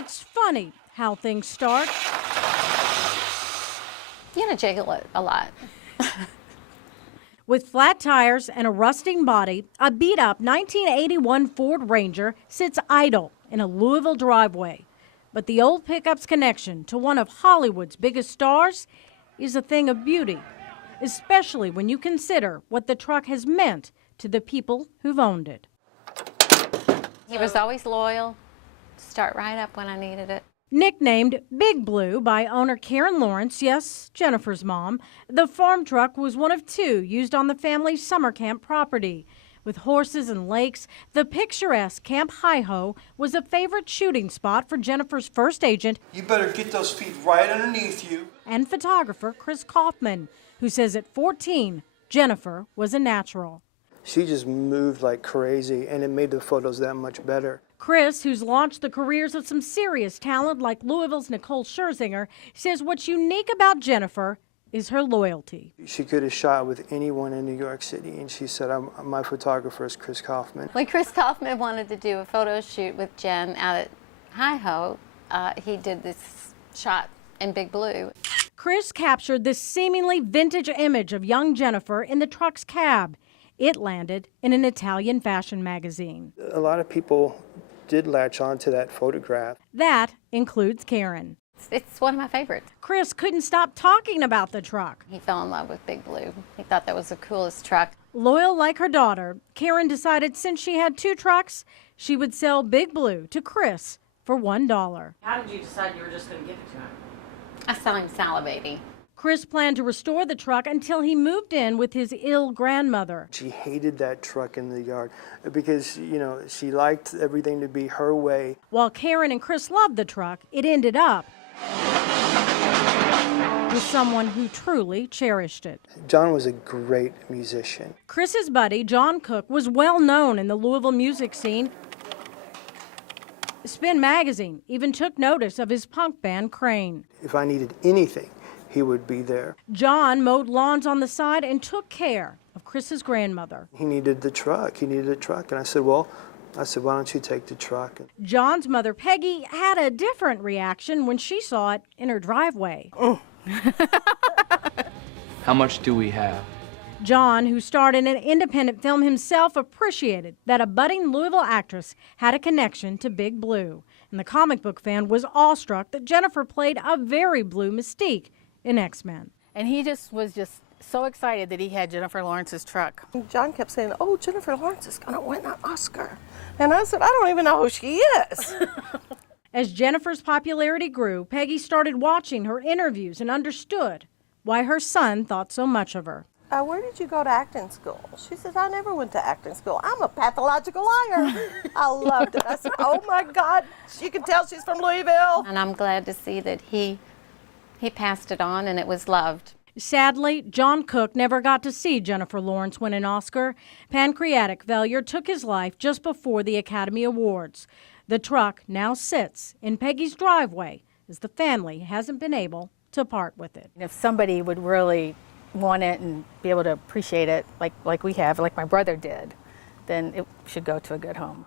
It's funny how things start. You gotta jiggle it a lot. With flat tires and a rusting body, a beat-up 1981 Ford Ranger sits idle in a Louisville driveway. But the old pickup's connection to one of Hollywood's biggest stars is a thing of beauty, especially when you consider what the truck has meant to the people who've owned it. He was always loyal, start right up when I needed it. Nicknamed Big Blue by owner Karen Lawrence, yes, Jennifer's mom, the farm truck was one of two used on the family's summer camp property. With horses and lakes, the picturesque Camp Hi-Ho was a favorite shooting spot for Jennifer's first agent. You better get those feet right underneath you. And photographer Chris Kaufman, who says at 14, Jennifer was a natural. She just moved like crazy, and it made the photos that much better. Chris, who's launched the careers of some serious talent like Louisville's Nicole Scherzinger, says what's unique about Jennifer is her loyalty. She could have shot with anyone in New York City, and she said, my photographer is Chris Kaufman. When Chris Kaufman wanted to do a photo shoot with Jen out at Hi-Ho, he did this shot in Big Blue. Chris captured this seemingly vintage image of young Jennifer in the truck's cab. It landed in an Italian fashion magazine. A lot of people did latch on to that photograph. That includes Karen. It's one of my favorites. Chris couldn't stop talking about the truck. He fell in love with Big Blue. He thought that was the coolest truck. Loyal like her daughter, Karen decided since she had two trucks, she would sell Big Blue to Chris for $1. How did you decide you were just going to give it to him? I saw him salivating. Chris planned to restore the truck until he moved in with his ill grandmother. She hated that truck in the yard because, you know, she liked everything to be her way. While Karen and Chris loved the truck, it ended up with someone who truly cherished it. John was a great musician. Chris's buddy, John Cook, was well known in the Louisville music scene. Spin magazine even took notice of his punk band, Crane. If I needed anything, he would be there. John mowed lawns on the side and took care of Chris's grandmother. He needed the truck. He needed a truck. And I said, why don't you take the truck? John's mother, Peggy, had a different reaction when she saw it in her driveway. Oh. How much do we have? John, who starred in an independent film himself, appreciated that a budding Louisville actress had a connection to Big Blue. And the comic book fan was awestruck that Jennifer played a very blue Mystique in X-Men. And he was just so excited that he had Jennifer Lawrence's truck. John kept saying, oh, Jennifer Lawrence is going to win an Oscar. And I said, I don't even know who she is. As Jennifer's popularity grew, Peggy started watching her interviews and understood why her son thought so much of her. Where did you go to acting school? She says, I never went to acting school. I'm a pathological liar. I loved it. I said, oh my God, you can tell she's from Louisville. And I'm glad to see that he passed it on and it was loved. Sadly, John Cook never got to see Jennifer Lawrence win an Oscar. Pancreatic failure took his life just before the Academy Awards. The truck now sits in Peggy's driveway as the family hasn't been able to part with it. If somebody would really want it and be able to appreciate it like we have, like my brother did, then it should go to a good home.